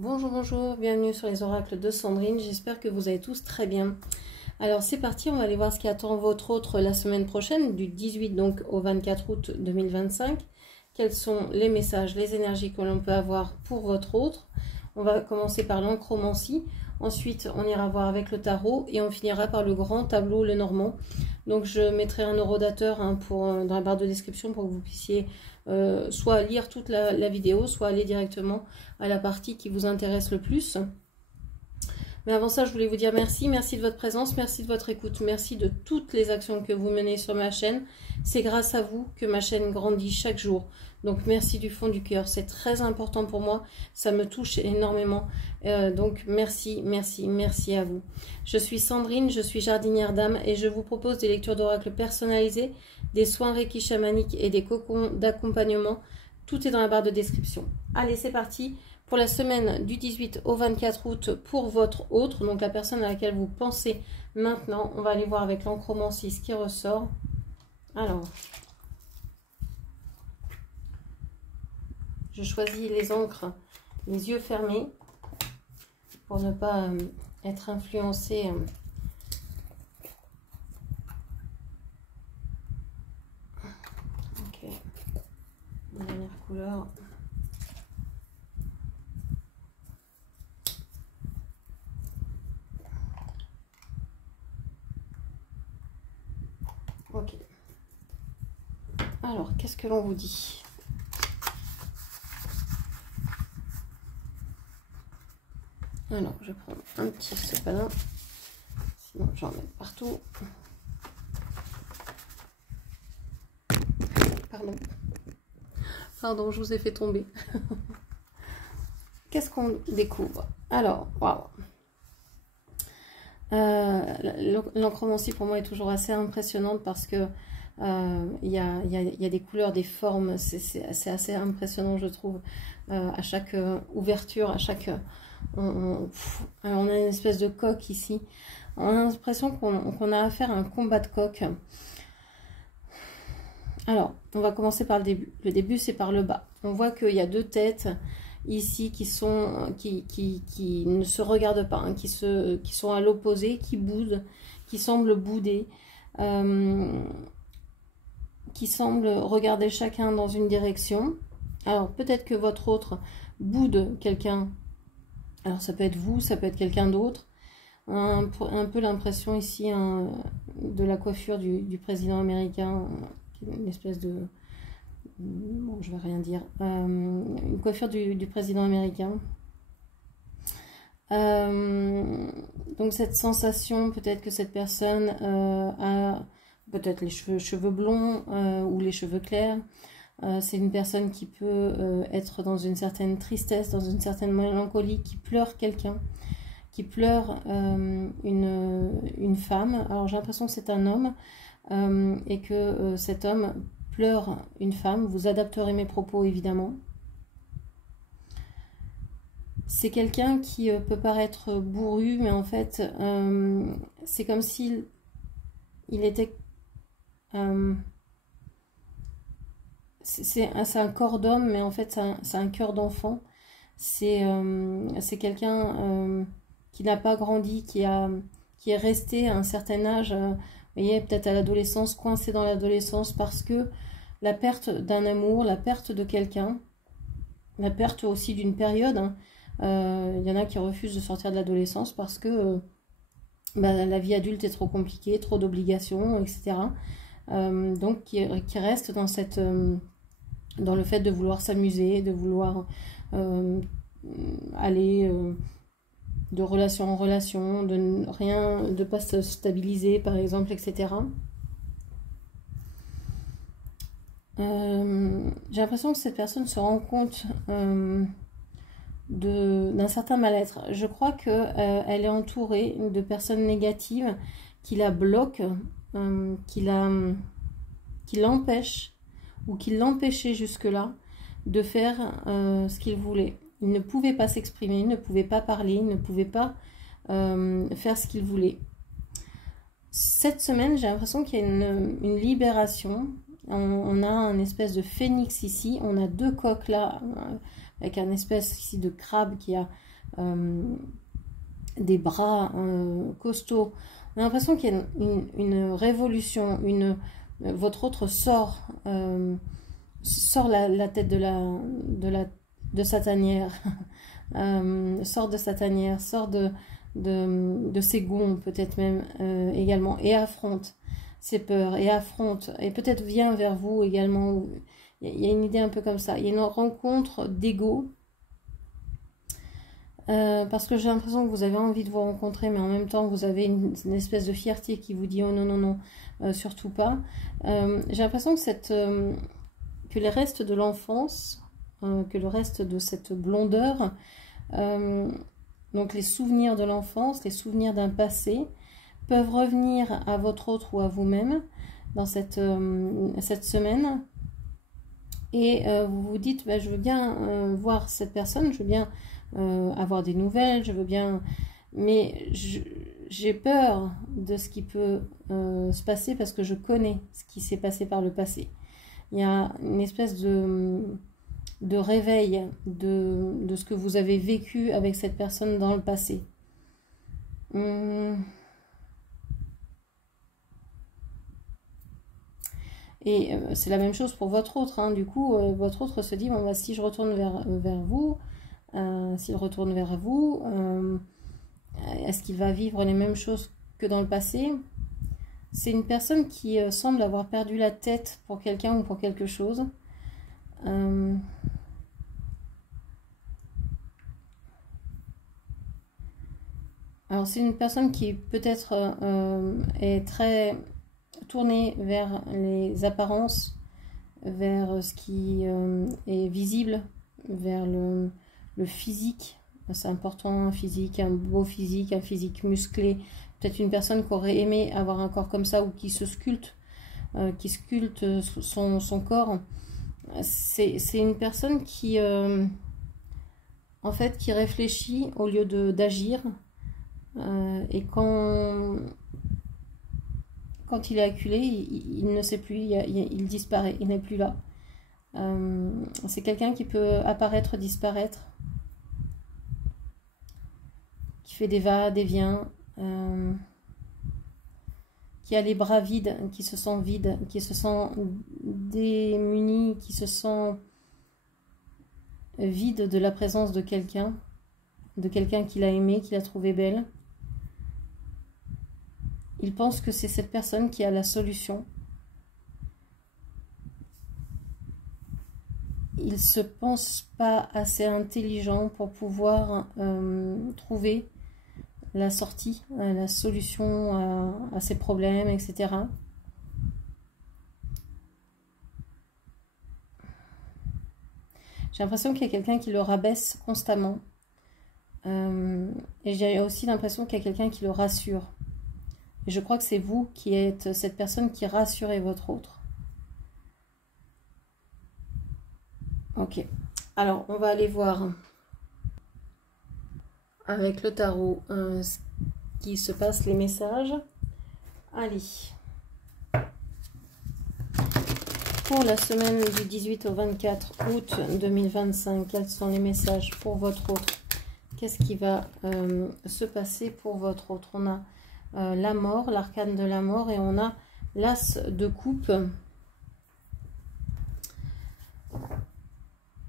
Bonjour, bonjour, bienvenue sur les oracles de Sandrine, j'espère que vous allez tous très bien. Alors c'est parti, on va aller voir ce qui attend votre autre la semaine prochaine, du 18 donc au 24 août 2025. Quels sont les messages, les énergies que l'on peut avoir pour votre autre. On va commencer par l'encromancie, ensuite on ira voir avec le tarot et on finira par le grand tableau, le normand. Donc je mettrai un eurodateur dans la barre de description pour que vous puissiez soit lire toute la vidéo, soit aller directement à la partie qui vous intéresse le plus. Mais avant ça, je voulais vous dire merci. Merci de votre présence, merci de votre écoute, merci de toutes les actions que vous menez sur ma chaîne. C'est grâce à vous que ma chaîne grandit chaque jour. Donc merci du fond du cœur, c'est très important pour moi, ça me touche énormément. Donc merci, merci, merci à vous. Je suis Sandrine, je suis jardinière d'âme et je vous propose des lectures d'oracle personnalisées, des soins Reiki chamaniques et des cocons d'accompagnement. Tout est dans la barre de description. Allez, c'est parti pour la semaine du 18 au 24 août pour votre autre, donc la personne à laquelle vous pensez maintenant. On va aller voir avec l'encromancie ce qui ressort. Alors, je choisis les encres, les yeux fermés, pour ne pas être influencée. Ok, la dernière couleur. Ok. Alors, qu'est-ce que l'on vous dit ? Alors, je prends un petit cependant, sinon j'en mets partout. Pardon, je vous ai fait tomber. Qu'est-ce qu'on découvre? Alors, waouh. L'encromancie pour moi est toujours assez impressionnante parce que il y a des couleurs, des formes, c'est assez impressionnant je trouve. À chaque ouverture, à chaque... on a une espèce de coque ici. On a l'impression qu'on a affaire à un combat de coq. Alors, on va commencer par le début. Le début, c'est par le bas. On voit qu'il y a deux têtes ici qui ne se regardent pas, hein, qui sont à l'opposé, qui boudent, qui semblent bouder, qui semblent regarder chacun dans une direction. Alors, peut-être que votre autre boude quelqu'un. Alors, ça peut être vous, ça peut être quelqu'un d'autre. Un peu l'impression ici de la coiffure du président américain, une espèce de... Bon, je vais rien dire. Une coiffure du président américain. Donc cette sensation, peut-être que cette personne a peut-être les cheveux blonds ou les cheveux clairs. C'est une personne qui peut être dans une certaine tristesse, dans une certaine mélancolie, qui pleure quelqu'un, qui pleure une femme. Alors j'ai l'impression que c'est un homme et que cet homme pleure une femme. Vous adapterez mes propos évidemment. C'est quelqu'un qui peut paraître bourru, mais en fait c'est comme s'il était... c'est un corps d'homme, mais en fait c'est un cœur d'enfant. C'est quelqu'un qui n'a pas grandi, qui est resté à un certain âge, vous voyez, peut-être à l'adolescence, coincé dans l'adolescence, parce que la perte d'un amour, la perte de quelqu'un, la perte aussi d'une période, hein. Y en a qui refusent de sortir de l'adolescence parce que la vie adulte est trop compliquée, trop d'obligations, etc. Donc qui reste dans le fait de vouloir s'amuser, de vouloir aller de relation en relation, de ne pas se stabiliser par exemple, etc. J'ai l'impression que cette personne se rend compte d'un certain mal-être. Je crois qu'elle est entourée de personnes négatives qui la bloquent, qui l'empêchent ou qui l'empêchaient jusque-là de faire ce qu'il voulait. Il ne pouvait pas s'exprimer, il ne pouvait pas parler, il ne pouvait pas faire ce qu'il voulait. Cette semaine, j'ai l'impression qu'il y a une libération. On a un espèce de phénix ici, on a deux coques là, avec un espèce ici de crabe qui a des bras costauds. On a l'impression qu'il y a une révolution, votre autre sort la tête de sa tanière, sort de sa tanière, sort de ses gonds peut-être même également, et affronte ses peurs, et peut-être vient vers vous également. Il y a une idée un peu comme ça, il y a une rencontre d'ego, parce que j'ai l'impression que vous avez envie de vous rencontrer, mais en même temps vous avez une espèce de fierté qui vous dit oh non non non, surtout pas. J'ai l'impression que les restes de l'enfance, que le reste de cette blondeur, donc les souvenirs de l'enfance, les souvenirs d'un passé, peuvent revenir à votre autre ou à vous-même dans cette semaine. Et vous vous dites, bah, je veux bien voir cette personne, je veux bien avoir des nouvelles, je veux bien... Mais j'ai peur de ce qui peut se passer parce que je connais ce qui s'est passé par le passé. Il y a une espèce de réveil de ce que vous avez vécu avec cette personne dans le passé. Et c'est la même chose pour votre autre, hein. Du coup, votre autre se dit, bon, bah, si je retourne vers vous, s'il retourne vers vous, est-ce qu'il va vivre les mêmes choses que dans le passé? C'est une personne qui semble avoir perdu la tête pour quelqu'un ou pour quelque chose. Alors c'est une personne qui peut-être est très tournée vers les apparences, vers ce qui est visible, vers le physique. C'est important, un physique, un beau physique, un physique musclé. Peut-être une personne qui aurait aimé avoir un corps comme ça ou qui se sculpte, qui sculpte son corps. C'est une personne qui, en fait, qui réfléchit au lieu d'agir. Et quand il est acculé, il ne sait plus, il disparaît, il n'est plus là. C'est quelqu'un qui peut apparaître, disparaître, qui fait des va-et-vient, qui a les bras vides, qui se sent vide, qui se sent démuni, qui se sent vide de la présence de quelqu'un qu'il a aimé, qu'il a trouvé belle. Il pense que c'est cette personne qui a la solution. Il ne se pense pas assez intelligent pour pouvoir trouver la sortie, la solution à ses problèmes, etc. J'ai l'impression qu'il y a quelqu'un qui le rabaisse constamment. Et j'ai aussi l'impression qu'il y a quelqu'un qui le rassure. Et je crois que c'est vous qui êtes cette personne qui rassurez votre autre. Ok. Alors, on va aller voir avec le tarot ce qui se passe, les messages. Allez. Pour la semaine du 18 au 24 août 2025, quels sont les messages pour votre autre? Qu'est-ce qui va se passer pour votre autre? On a la mort, l'arcane de la mort, et on a l'as de coupe.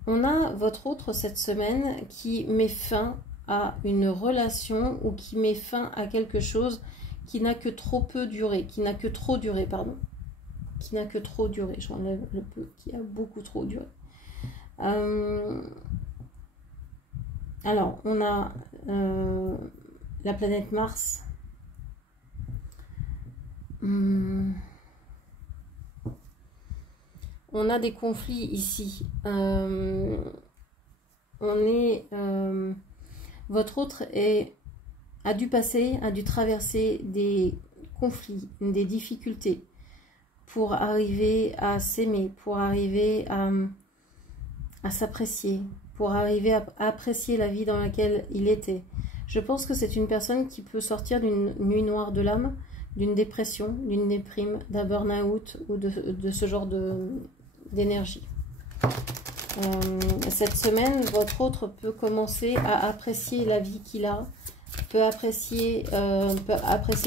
On a votre autre cette semaine qui met fin à une relation ou qui met fin à quelque chose qui n'a que trop peu duré, qui n'a que trop duré, pardon. Qui n'a que trop duré, j'enlève le peu, qui a beaucoup trop duré. Alors, on a la planète Mars. On a des conflits ici. Votre autre a dû traverser des conflits, des difficultés pour arriver à s'aimer, pour arriver à s'apprécier, pour arriver à apprécier la vie dans laquelle il était. Je pense que c'est une personne qui peut sortir d'une nuit noire de l'âme, d'une dépression, d'une déprime, d'un burn-out ou de ce genre d'énergie. Cette semaine, votre autre peut commencer à apprécier la vie qu'il a, peut apprécier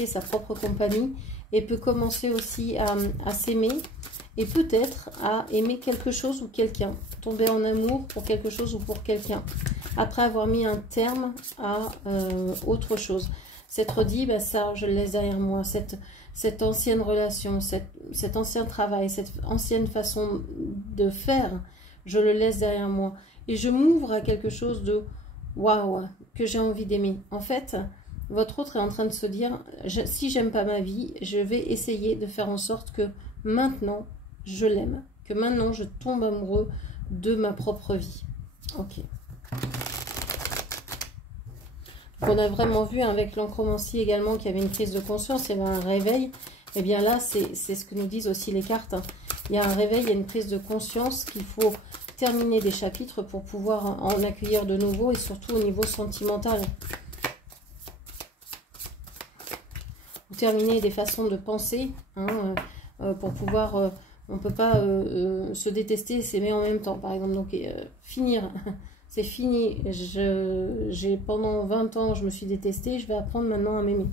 sa propre compagnie et peut commencer aussi à s'aimer et peut-être à aimer quelque chose ou quelqu'un, tomber en amour pour quelque chose ou pour quelqu'un, après avoir mis un terme à autre chose. S'être dit, bah, ça, je le laisse derrière moi, cette ancienne relation, cet ancien travail, cette ancienne façon de faire, je le laisse derrière moi. Et je m'ouvre à quelque chose de waouh, que j'ai envie d'aimer. En fait, votre autre est en train de se dire, si j'aime pas ma vie, je vais essayer de faire en sorte que maintenant, je l'aime. Que maintenant, je tombe amoureux de ma propre vie. Ok. On a vraiment vu avec l'encromancie également qu'il y avait une prise de conscience, il y avait un réveil. Et bien là, c'est ce que nous disent aussi les cartes. Il y a un réveil, il y a une prise de conscience qu'il faut terminer des chapitres pour pouvoir en accueillir de nouveaux et surtout au niveau sentimental. Ou terminer des façons de penser hein, pour pouvoir... on ne peut pas se détester et s'aimer en même temps, par exemple. Donc, finir... C'est fini, pendant 20 ans, je me suis détestée, je vais apprendre maintenant à m'aimer.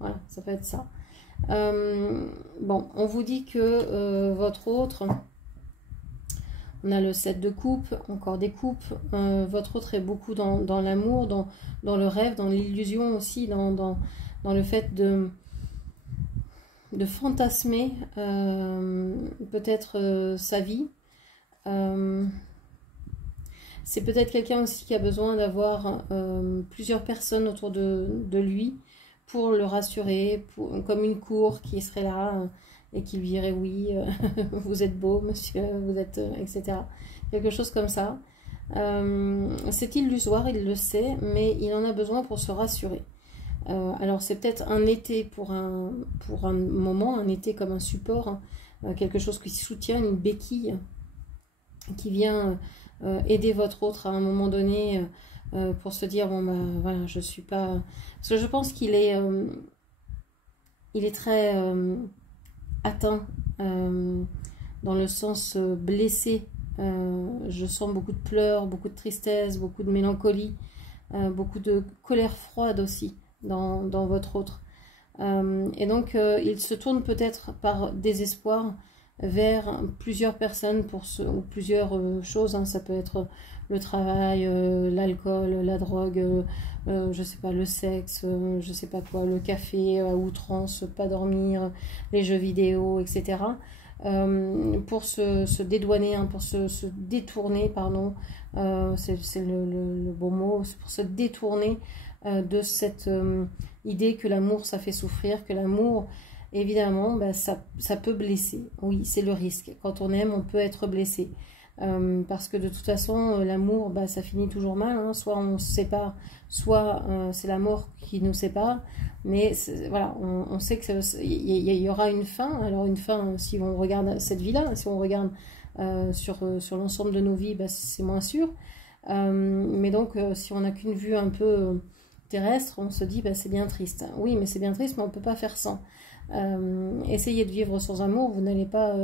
Voilà, ça peut être ça. Bon, on vous dit que votre autre, on a le 7 de coupe, encore des coupes, votre autre est beaucoup dans l'amour, dans le rêve, dans l'illusion aussi, dans le fait de fantasmer peut-être sa vie. C'est peut-être quelqu'un aussi qui a besoin d'avoir plusieurs personnes autour de lui pour le rassurer, comme une cour qui serait là et qui lui dirait oui, vous êtes beau monsieur, vous êtes, etc. Quelque chose comme ça. C'est illusoire, il le sait, mais il en a besoin pour se rassurer. Alors c'est peut-être un été pour un moment, un été comme un support, hein, quelque chose qui soutient, une béquille qui vient... aider votre autre à un moment donné pour se dire bon bah voilà, je suis pas, parce que je pense qu'il est très atteint dans le sens blessé. Je sens beaucoup de pleurs, beaucoup de tristesse, beaucoup de mélancolie, beaucoup de colère froide aussi dans votre autre, et donc il se tourne peut-être par désespoir vers plusieurs personnes ou plusieurs choses, hein. Ça peut être le travail, l'alcool, la drogue, je sais pas, le sexe, je sais pas quoi, le café à outrance, pas dormir, les jeux vidéo, etc. Pour se dédouaner, hein, pour se détourner, pardon, c'est le bon mot, c'est pour se détourner de cette idée que l'amour ça fait souffrir, que l'amour... Évidemment, bah, ça peut blesser. Oui, c'est le risque. Quand on aime, on peut être blessé. Parce que de toute façon, l'amour, bah, ça finit toujours mal. Hein. Soit on se sépare, soit c'est la mort qui nous sépare. Mais voilà, on sait qu'il y aura une fin. Alors une fin, si on regarde cette vie-là, si on regarde sur l'ensemble de nos vies, bah, c'est moins sûr. Mais donc, si on n'a qu'une vue un peu terrestre, on se dit, bah, c'est bien triste. Oui, mais c'est bien triste, mais on ne peut pas faire sans. Essayez de vivre sans amour, vous n'allez pas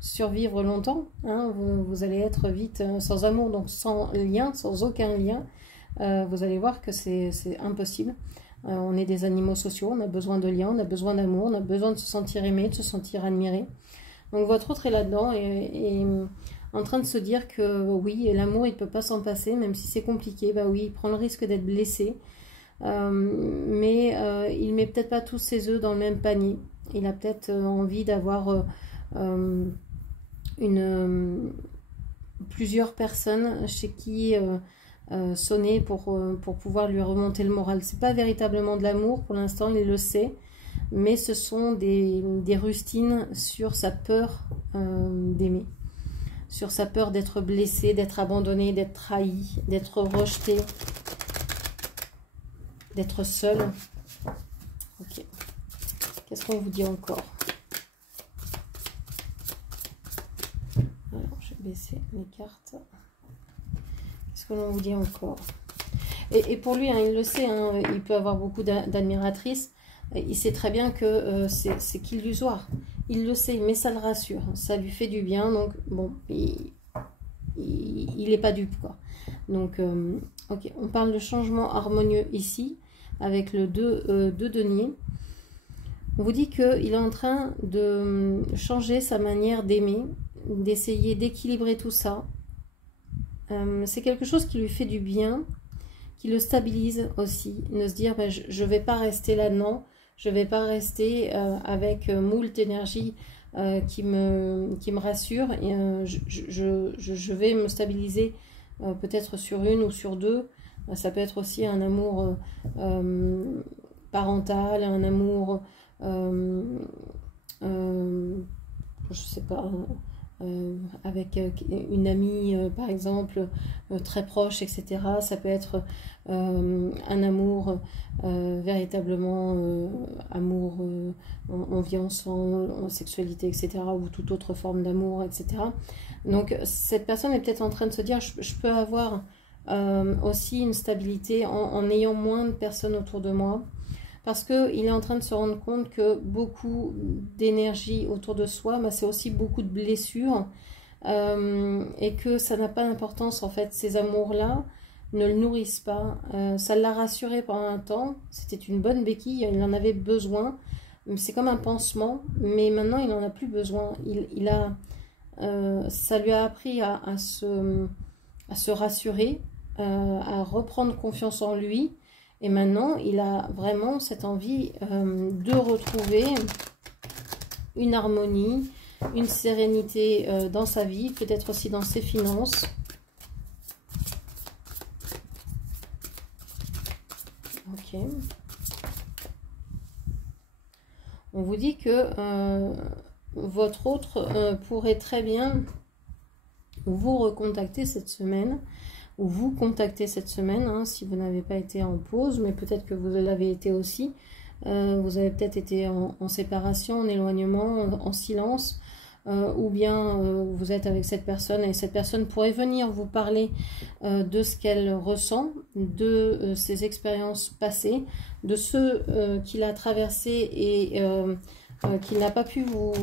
survivre longtemps, hein, vous allez être vite sans amour, donc sans lien, sans aucun lien, vous allez voir que c'est impossible. On est des animaux sociaux, on a besoin de liens, on a besoin d'amour, on a besoin de se sentir aimé, de se sentir admiré. Donc votre autre est là-dedans et en train de se dire que oui, l'amour il peut pas s'en passer, même si c'est compliqué, bah oui, il prend le risque d'être blessé. Mais il met peut-être pas tous ses œufs dans le même panier. Il a peut-être envie d'avoir plusieurs personnes chez qui sonner pour pouvoir lui remonter le moral. C'est pas véritablement de l'amour pour l'instant, il le sait, mais ce sont des rustines sur sa peur d'aimer, sur sa peur d'être blessé, d'être abandonné, d'être trahi, d'être rejeté, d'être seul. Ok. Qu'est-ce qu'on vous dit encore? Alors, je vais baisser les cartes. Qu'est-ce que l'on vous dit encore? Et pour lui, hein, il le sait, hein, il peut avoir beaucoup d'admiratrices. Il sait très bien que c'est qu'illusoire. Il le sait, mais ça le rassure. Ça lui fait du bien. Donc, bon, il n'est pas dupe, quoi. Donc, ok, on parle de changement harmonieux ici, avec le 2 de denier. On vous dit qu'il est en train de changer sa manière d'aimer, d'essayer d'équilibrer tout ça. C'est quelque chose qui lui fait du bien, qui le stabilise aussi, de se dire ben, je ne vais pas rester là-dedans, je ne vais pas rester avec moult énergie qui me rassure, et je vais me stabiliser peut-être sur une ou sur deux. Ça peut être aussi un amour parental, un amour je sais pas, avec une amie par exemple très proche, etc. Ça peut être un amour véritablement amour, on vit ensemble en sexualité, etc. ou toute autre forme d'amour, etc. Donc cette personne est peut-être en train de se dire je peux avoir aussi une stabilité en ayant moins de personnes autour de moi, parce qu'il est en train de se rendre compte que beaucoup d'énergie autour de soi, bah, c'est aussi beaucoup de blessures, et que ça n'a pas d'importance en fait. Ces amours-là ne le nourrissent pas. Ça l'a rassuré pendant un temps, c'était une bonne béquille, il en avait besoin, c'est comme un pansement, mais maintenant il n'en a plus besoin. Ça lui a appris à se rassurer, à reprendre confiance en lui. Et maintenant, il a vraiment cette envie de retrouver une harmonie, une sérénité dans sa vie, peut-être aussi dans ses finances. Ok. On vous dit que votre autre pourrait très bien vous recontacter cette semaine, ou vous contacter cette semaine, hein, si vous n'avez pas été en pause, mais peut-être que vous l'avez été aussi. Vous avez peut-être été en séparation, en éloignement, en silence, ou bien vous êtes avec cette personne et cette personne pourrait venir vous parler de ce qu'elle ressent, de ses expériences passées, de ceux qu'il a traversés et qu'il n'a pas pu vous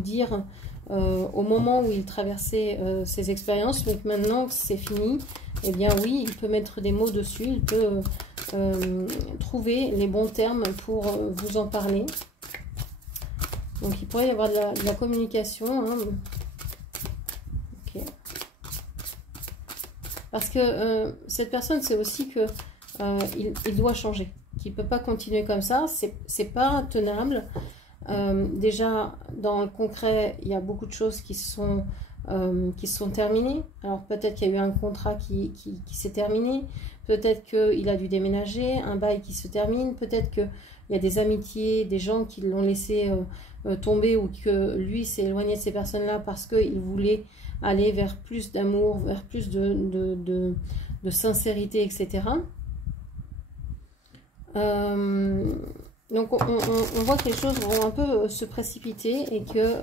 dire au moment où il traversait ces expériences, mais que maintenant que c'est fini, eh bien oui, il peut mettre des mots dessus, il peut trouver les bons termes pour vous en parler. Donc il pourrait y avoir de la communication, hein. Okay. Parce que cette personne, c'est aussi que il doit changer, qu'il ne peut pas continuer comme ça, c'est pas tenable. Déjà dans le concret, il y a beaucoup de choses qui sont terminées. Alors peut-être qu'il y a eu un contrat qui s'est terminé, peut-être qu'il a dû déménager, un bail qui se termine, peut-être qu'il y a des amitiés, des gens qui l'ont laissé tomber, ou que lui s'est éloigné de ces personnes-là parce qu'il voulait aller vers plus d'amour, vers plus de sincérité, etc. Donc on voit que les choses vont un peu se précipiter et que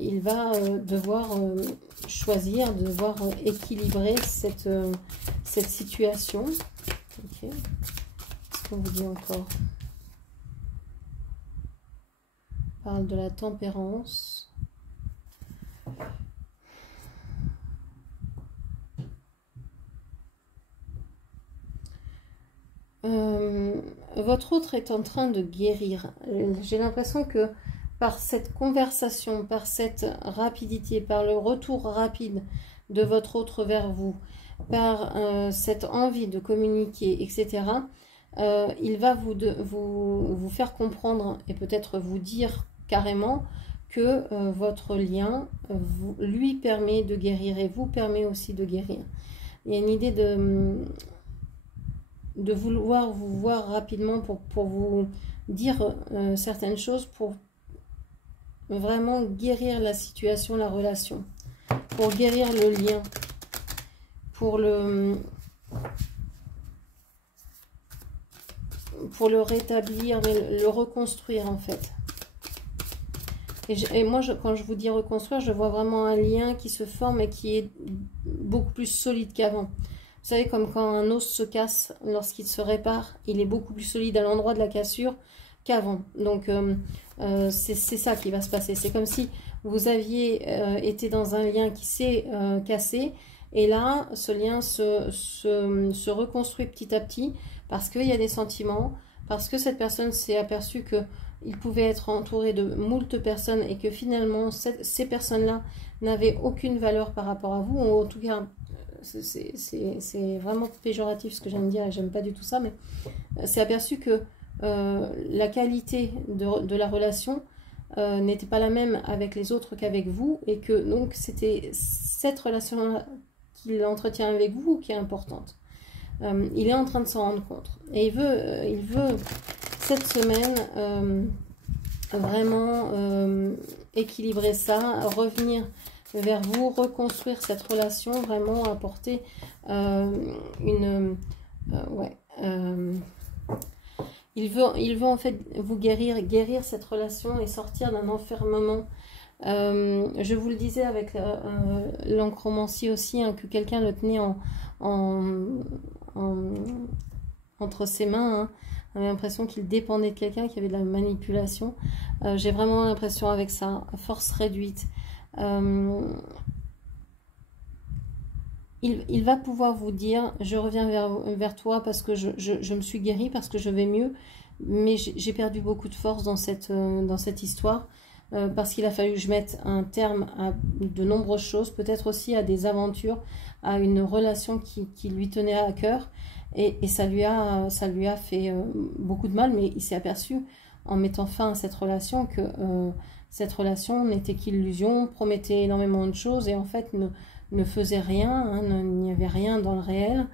il va devoir choisir, devoir équilibrer cette situation. Okay. Qu'est-ce qu'on vous dit encore? On parle de la tempérance. Votre autre est en train de guérir. J'ai l'impression que par cette conversation, par cette rapidité, par le retour rapide de votre autre vers vous, par cette envie de communiquer, etc., il va vous faire comprendre et peut-être vous dire carrément que votre lien lui permet de guérir et vous permet aussi de guérir. Il y a une idée de vouloir vous voir rapidement pour vous dire certaines choses, pour vraiment guérir la situation, la relation, pour guérir le lien, pour le rétablir, mais le reconstruire en fait. Et moi, quand je vous dis reconstruire, je vois vraiment un lien qui se forme et qui est beaucoup plus solide qu'avant. Vous savez, comme quand un os se casse, lorsqu'il se répare, il est beaucoup plus solide à l'endroit de la cassure qu'avant. Donc, c'est ça qui va se passer. C'est comme si vous aviez été dans un lien qui s'est cassé, et là, ce lien se reconstruit petit à petit, parce qu'il y a des sentiments, parce que cette personne s'est aperçue qu'il pouvait être entouré de moult personnes, et que finalement, ces personnes-là n'avaient aucune valeur par rapport à vous, ou en tout cas, c'est vraiment péjoratif ce que j'aime dire, et j'aime pas du tout ça, mais c'est aperçu que la qualité de la relation n'était pas la même avec les autres qu'avec vous, et que donc c'était cette relation qu'il entretient avec vous qui est importante. Il est en train de s'en rendre compte, et il veut cette semaine vraiment équilibrer ça, revenir vers vous, reconstruire cette relation, vraiment apporter il veut en fait vous guérir cette relation et sortir d'un enfermement. Je vous le disais avec l'encromancie aussi, hein, que quelqu'un le tenait entre ses mains, hein. On avait l'impression qu'il dépendait de quelqu'un, qui avait de la manipulation. J'ai vraiment l'impression avec ça, force réduite. Il va pouvoir vous dire, je reviens vers toi parce que je me suis guérie, parce que je vais mieux, mais j'ai perdu beaucoup de force dans cette histoire, parce qu'il a fallu que je mette un terme à de nombreuses choses, peut-être aussi à des aventures, à une relation qui lui tenait à cœur, et ça lui a fait beaucoup de mal, mais il s'est aperçu en mettant fin à cette relation que cette relation n'était qu'illusion, promettait énormément de choses et en fait ne faisait rien, hein, il n'y avait rien dans le réel.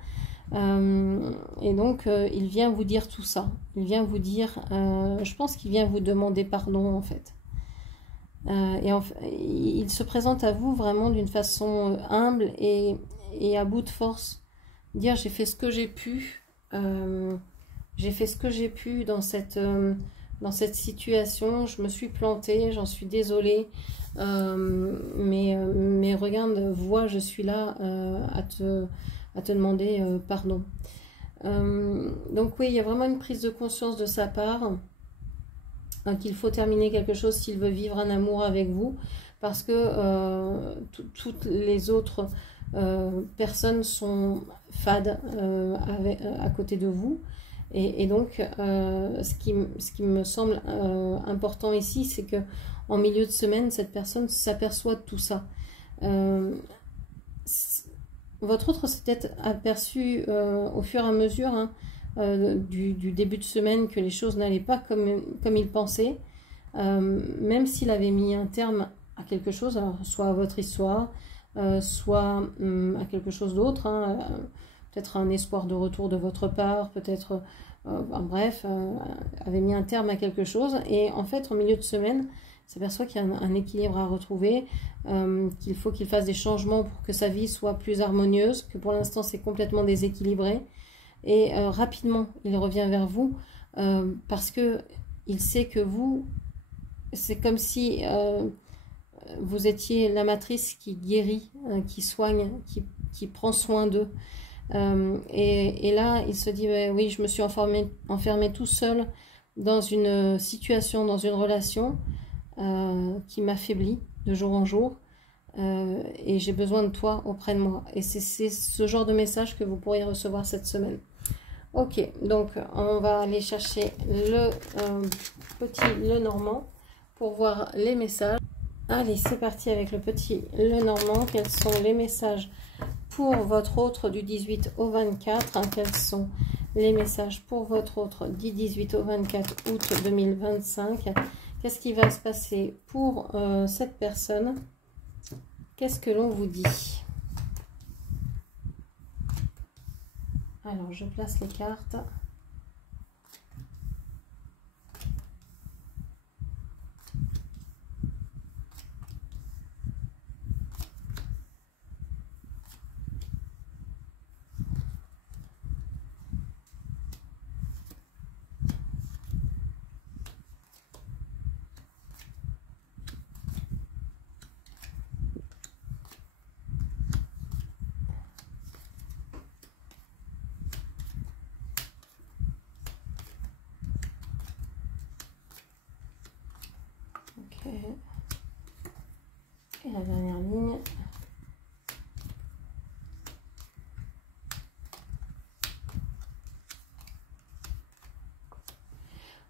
Et donc il vient vous dire tout ça, il vient vous dire, je pense qu'il vient vous demander pardon en fait. Il se présente à vous vraiment d'une façon humble et à bout de force, dire j'ai fait ce que j'ai pu, dans cette situation, je me suis plantée, j'en suis désolée, mais regarde, vois, je suis là à te demander pardon. Donc oui, il y a vraiment une prise de conscience de sa part, qu'il faut terminer quelque chose s'il veut vivre un amour avec vous, parce que toutes les autres personnes sont fades à côté de vous. Et donc, ce qui me semble important ici, c'est que en milieu de semaine, cette personne s'aperçoit de tout ça. Votre autre s'est peut-être aperçu au fur et à mesure, hein, du début de semaine, que les choses n'allaient pas comme il pensait, même s'il avait mis un terme à quelque chose, alors soit à votre histoire, soit à quelque chose d'autre, hein, peut-être un espoir de retour de votre part, peut-être, bref, avait mis un terme à quelque chose, et en fait, en milieu de semaine, s'aperçoit qu'il y a un équilibre à retrouver, qu'il faut qu'il fasse des changements pour que sa vie soit plus harmonieuse, que pour l'instant c'est complètement déséquilibré, et rapidement il revient vers vous, parce que il sait que vous, c'est comme si vous étiez la matrice qui guérit, qui soigne, qui prend soin d'eux. Et là, il se dit, oui, je me suis enfermé tout seul dans une situation, dans une relation qui m'affaiblit de jour en jour, et j'ai besoin de toi auprès de moi. Et c'est ce genre de message que vous pourriez recevoir cette semaine. Ok, donc on va aller chercher le petit Lenormand pour voir les messages. Allez, c'est parti avec le petit Lenormand. Quels sont les messages pour votre autre du 18 au 24, hein, quels sont les messages pour votre autre du 18 au 24 août 2025? Qu'est-ce qui va se passer pour cette personne? Qu'est-ce que l'on vous dit? Alors, je place les cartes. Et la dernière ligne.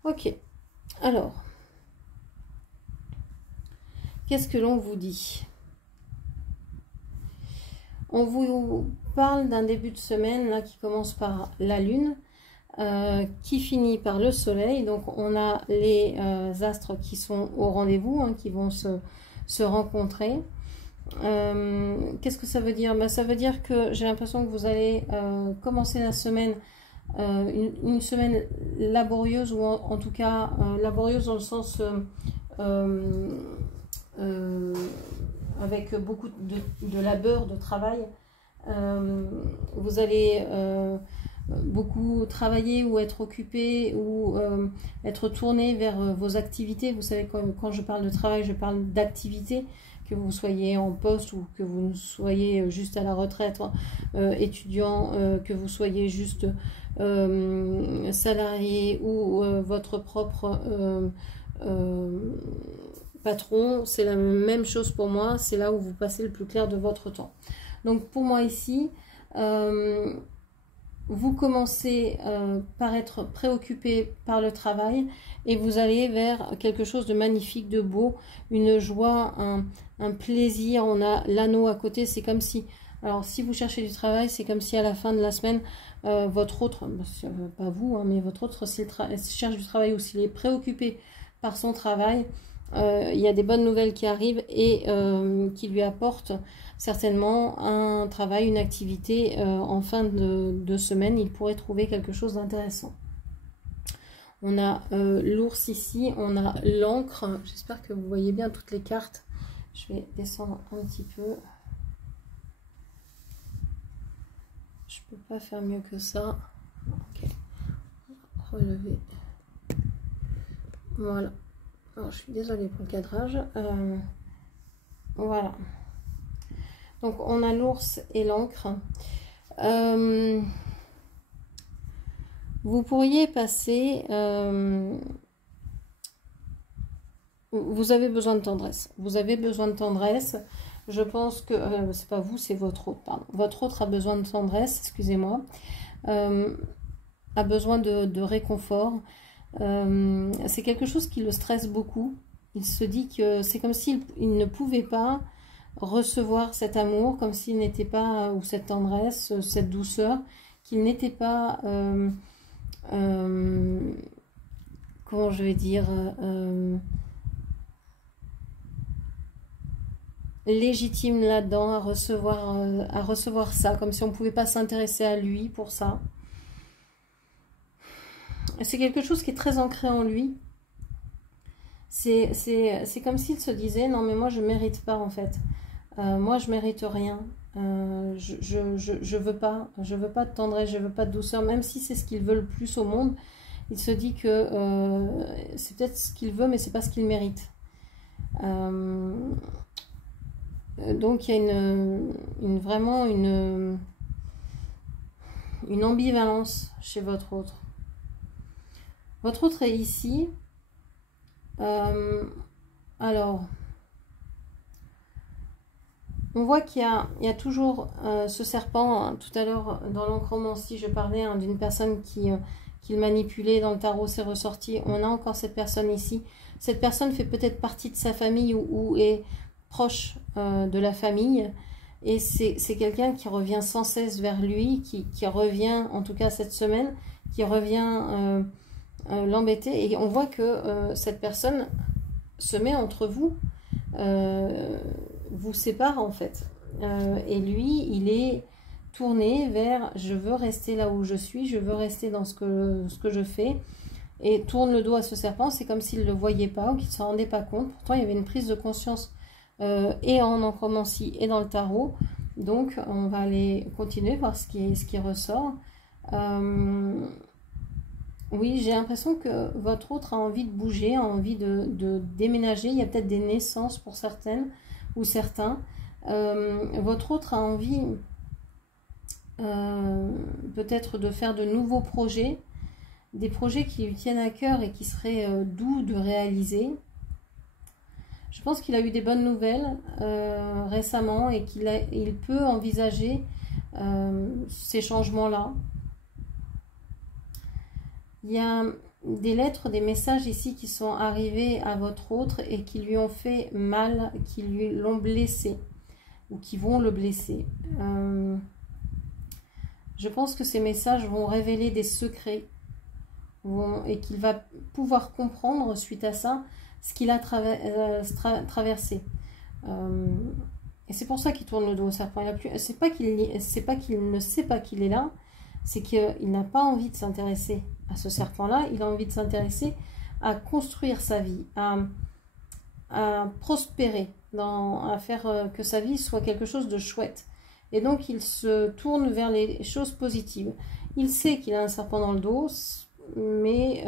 Ok, alors, qu'est-ce que l'on vous dit? On vous parle d'un début de semaine là, qui commence par la lune, qui finit par le soleil. Donc on a les astres qui sont au rendez-vous, hein, qui vont se rencontrer. Qu'est-ce que ça veut dire? Ça veut dire que j'ai l'impression que vous allez commencer la semaine, une semaine laborieuse, ou en tout cas laborieuse dans le sens avec beaucoup de labeur, de travail. Vous allez beaucoup travailler ou être occupé ou être tourné vers vos activités. Vous savez, quand je parle de travail, je parle d'activité, que vous soyez en poste ou que vous soyez juste à la retraite, étudiant, que vous soyez juste salarié ou votre propre patron. C'est la même chose pour moi, c'est là où vous passez le plus clair de votre temps. Donc pour moi ici, vous commencez par être préoccupé par le travail et vous allez vers quelque chose de magnifique, de beau, une joie, un plaisir. On a l'anneau à côté, c'est comme si, alors si vous cherchez du travail, c'est comme si à la fin de la semaine, votre autre, pas vous, hein, mais votre autre, s'il cherche du travail ou s'il est préoccupé par son travail, il y a des bonnes nouvelles qui arrivent et qui lui apportent certainement un travail, une activité en fin de semaine. Il pourrait trouver quelque chose d'intéressant. On a l'ours ici, on a l'encre. J'espère que vous voyez bien toutes les cartes. Je vais descendre un petit peu. Je peux pas faire mieux que ça. Ok. Relever. Voilà. Alors, je suis désolée pour le cadrage. Voilà. Donc, on a l'ours et l'encre. Vous pourriez passer... vous avez besoin de tendresse. Vous avez besoin de tendresse. Je pense que... c'est pas vous, c'est votre autre. Pardon. Votre autre a besoin de tendresse, excusez-moi. A besoin de réconfort. C'est quelque chose qui le stresse beaucoup. Il se dit que c'est comme s'il ne pouvait pas recevoir cet amour, comme s'il n'était pas, ou cette tendresse, cette douceur, qu'il n'était pas, comment je vais dire, légitime là-dedans, à recevoir ça, comme si on ne pouvait pas s'intéresser à lui pour ça. C'est quelque chose qui est très ancré en lui. C'est comme s'il se disait, non mais moi je ne mérite pas en fait. Moi je mérite rien. Je veux pas de tendresse, je veux pas de douceur, même si c'est ce qu'il veut le plus au monde. Il se dit que c'est peut-être ce qu'il veut, mais c'est pas ce qu'il mérite. Donc il y a vraiment une ambivalence chez votre autre. Votre autre est ici. Alors, on voit qu'il y a toujours ce serpent. Hein. Tout à l'heure, dans l'encromancie, je parlais d'une personne qui le manipulait. Dans le tarot, c'est ressorti. On a encore cette personne ici. Cette personne fait peut-être partie de sa famille ou est proche de la famille. Et c'est quelqu'un qui revient sans cesse vers lui, qui revient, en tout cas cette semaine, qui revient... l'embêter, et on voit que cette personne se met entre vous, vous sépare en fait, et lui il est tourné vers je veux rester là où je suis, je veux rester dans ce que je fais, et tourne le dos à ce serpent. C'est comme s'il ne le voyait pas ou qu'il ne s'en rendait pas compte. Pourtant il y avait une prise de conscience et en encromancie et dans le tarot. Donc on va aller continuer voir ce qui ressort. Oui, j'ai l'impression que votre autre a envie de bouger, a envie de déménager. Il y a peut-être des naissances pour certaines ou certains. Votre autre a envie peut-être de faire de nouveaux projets, des projets qui lui tiennent à cœur et qui seraient doux de réaliser. Je pense qu'il a eu des bonnes nouvelles récemment et il peut envisager ces changements-là. Il y a des lettres, des messages ici qui sont arrivés à votre autre et qui lui ont fait mal, qui lui l'ont blessé ou qui vont le blesser. Je pense que ces messages vont révéler des secrets et qu'il va pouvoir comprendre suite à ça ce qu'il a traversé. Et c'est pour ça qu'il tourne le dos au serpent. C'est pas qu'il ne sait pas qu'il est là, c'est qu'il n'a pas envie de s'intéresser à ce serpent-là. Il a envie de s'intéresser à construire sa vie, à prospérer, à faire que sa vie soit quelque chose de chouette. Et donc il se tourne vers les choses positives. Il sait qu'il a un serpent dans le dos, mais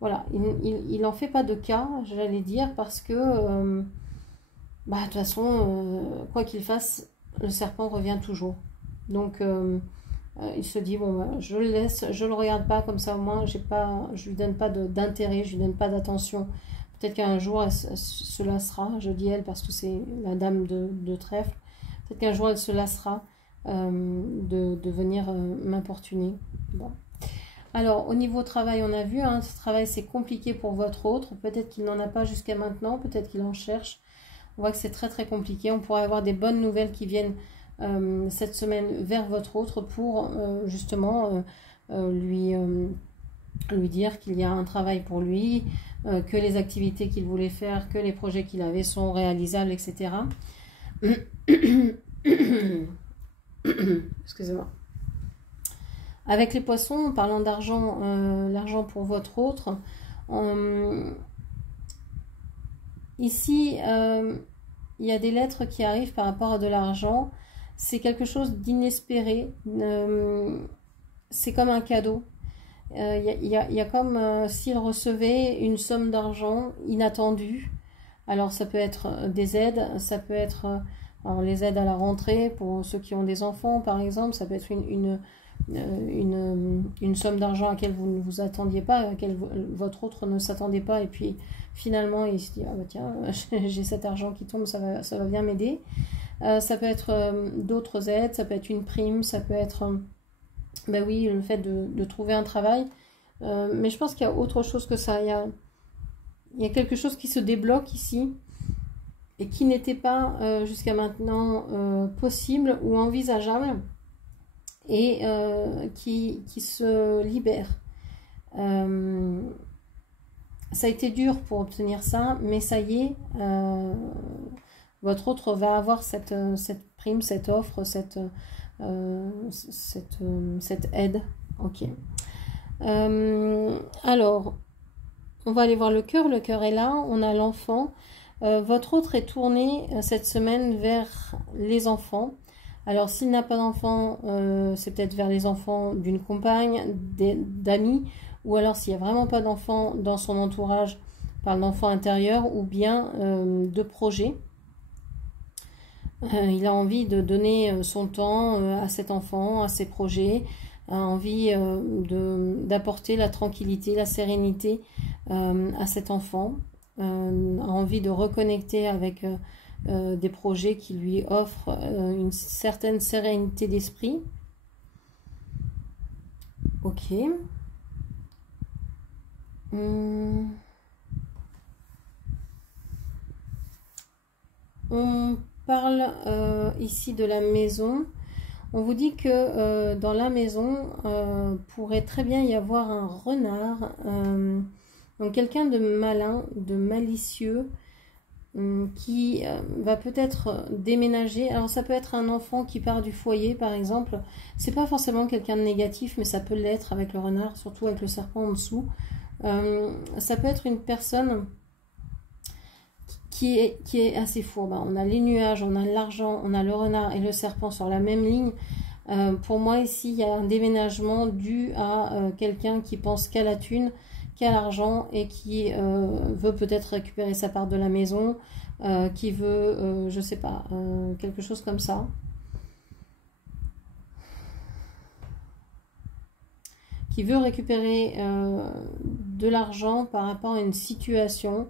voilà, il n'en fait pas de cas, j'allais dire, parce que de toute façon, quoi qu'il fasse, le serpent revient toujours. Donc il se dit, bon, je le laisse, je le regarde pas, comme ça au moins je lui donne pas d'intérêt, je lui donne pas d'attention. Peut-être qu'un jour elle se lassera, je dis elle parce que c'est la dame de trèfle. Peut-être qu'un jour elle se lassera de venir m'importuner. Bon. Alors, au niveau travail, on a vu, hein, ce travail c'est compliqué pour votre autre. Peut-être qu'il n'en a pas jusqu'à maintenant, peut-être qu'il en cherche. On voit que c'est très très compliqué. On pourrait avoir des bonnes nouvelles qui viennent cette semaine vers votre autre pour justement lui dire qu'il y a un travail pour lui, que les activités qu'il voulait faire, que les projets qu'il avait sont réalisables, etc. Excusez-moi. Avec les poissons, en parlant d'argent, l'argent pour votre autre, ici, il y a des lettres qui arrivent par rapport à de l'argent. C'est quelque chose d'inespéré. C'est comme un cadeau. Il y a comme s'il recevait une somme d'argent inattendue. Alors, ça peut être des aides, ça peut être alors, les aides à la rentrée pour ceux qui ont des enfants, par exemple. Ça peut être une somme d'argent à laquelle vous ne vous attendiez pas, à laquelle votre autre ne s'attendait pas, et puis finalement il se dit ah bah tiens j'ai cet argent qui tombe, ça va bien m'aider. Ça peut être d'autres aides, ça peut être une prime, ça peut être bah oui, le fait de trouver un travail, mais je pense qu'il y a autre chose que ça. Il y a quelque chose qui se débloque ici et qui n'était pas jusqu'à maintenant possible ou envisageable, et qui se libère. Ça a été dur pour obtenir ça, mais ça y est, votre autre va avoir cette prime, cette offre, cette aide. Ok. Alors, on va aller voir le cœur. Le cœur est là, on a l'enfant. Votre autre est tourné cette semaine vers les enfants. Alors, s'il n'a pas d'enfant, c'est peut-être vers les enfants d'une compagne, d'amis, ou alors s'il n'y a vraiment pas d'enfant dans son entourage, par l'enfant intérieur, ou bien de projets. Il a envie de donner son temps à cet enfant, à ses projets, a envie d'apporter la tranquillité, la sérénité à cet enfant, a envie de reconnecter avec des projets qui lui offrent une certaine sérénité d'esprit. Ok. On parle ici de la maison. On vous dit que dans la maison pourrait très bien y avoir un renard, donc quelqu'un de malin, de malicieux, qui va peut-être déménager. Alors ça peut être un enfant qui part du foyer par exemple. C'est pas forcément quelqu'un de négatif, mais ça peut l'être avec le renard, surtout avec le serpent en dessous. Ça peut être une personne qui est assez fourbe. On a les nuages, on a l'argent, on a le renard et le serpent sur la même ligne. Pour moi ici il y a un déménagement dû à quelqu'un qui pense qu'à la thune, qu'à l'argent, et qui veut peut-être récupérer sa part de la maison, qui veut, je sais pas, quelque chose comme ça. Qui veut récupérer de l'argent par rapport à une situation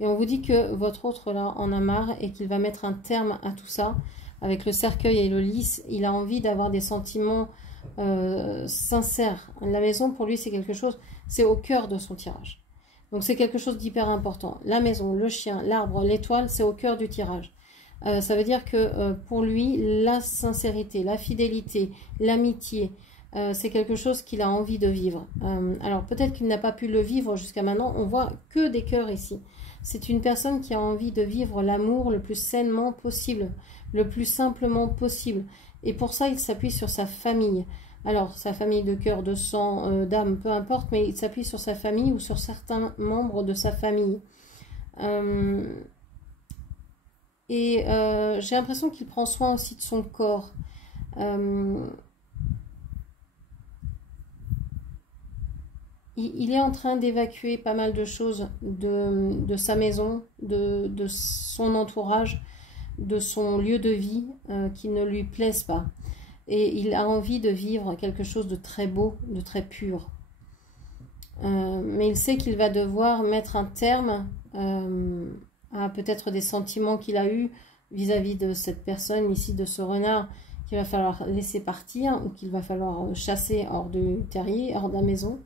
Et on vous dit que votre autre là en a marre et qu'il va mettre un terme à tout ça. Avec le cercueil et le lys, il a envie d'avoir des sentiments sincères. La maison pour lui c'est quelque chose, c'est au cœur de son tirage. Donc c'est quelque chose d'hyper important. La maison, le chien, l'arbre, l'étoile, c'est au cœur du tirage. Ça veut dire que pour lui, la sincérité, la fidélité, l'amitié, c'est quelque chose qu'il a envie de vivre. Alors peut-être qu'il n'a pas pu le vivre jusqu'à maintenant, on voit que des cœurs ici. C'est une personne qui a envie de vivre l'amour le plus sainement possible, le plus simplement possible. Et pour ça, il s'appuie sur sa famille. Alors, sa famille de cœur, de sang, d'âme, peu importe, mais il s'appuie sur sa famille ou sur certains membres de sa famille. J'ai l'impression qu'il prend soin aussi de son corps. Il est en train d'évacuer pas mal de choses de sa maison, de son entourage, de son lieu de vie qui ne lui plaisent pas. Et il a envie de vivre quelque chose de très beau, de très pur. Mais il sait qu'il va devoir mettre un terme à peut-être des sentiments qu'il a eus vis-à-vis de cette personne ici, de ce renard, qu'il va falloir laisser partir ou qu'il va falloir chasser hors du terrier, hors de la maison.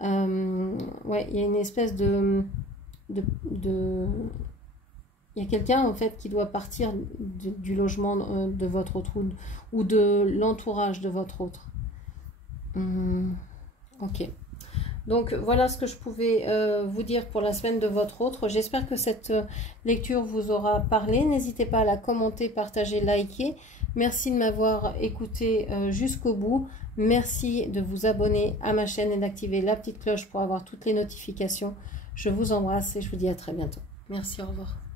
Ouais, il y a une espèce il y a quelqu'un en fait qui doit partir du logement de votre autre ou de l'entourage de votre autre. Ok. Donc voilà ce que je pouvais vous dire pour la semaine de votre autre. J'espère que cette lecture vous aura parlé. N'hésitez pas à la commenter, partager, liker. Merci de m'avoir écouté jusqu'au bout. Merci de vous abonner à ma chaîne et d'activer la petite cloche pour avoir toutes les notifications. Je vous embrasse et je vous dis à très bientôt. Merci, au revoir.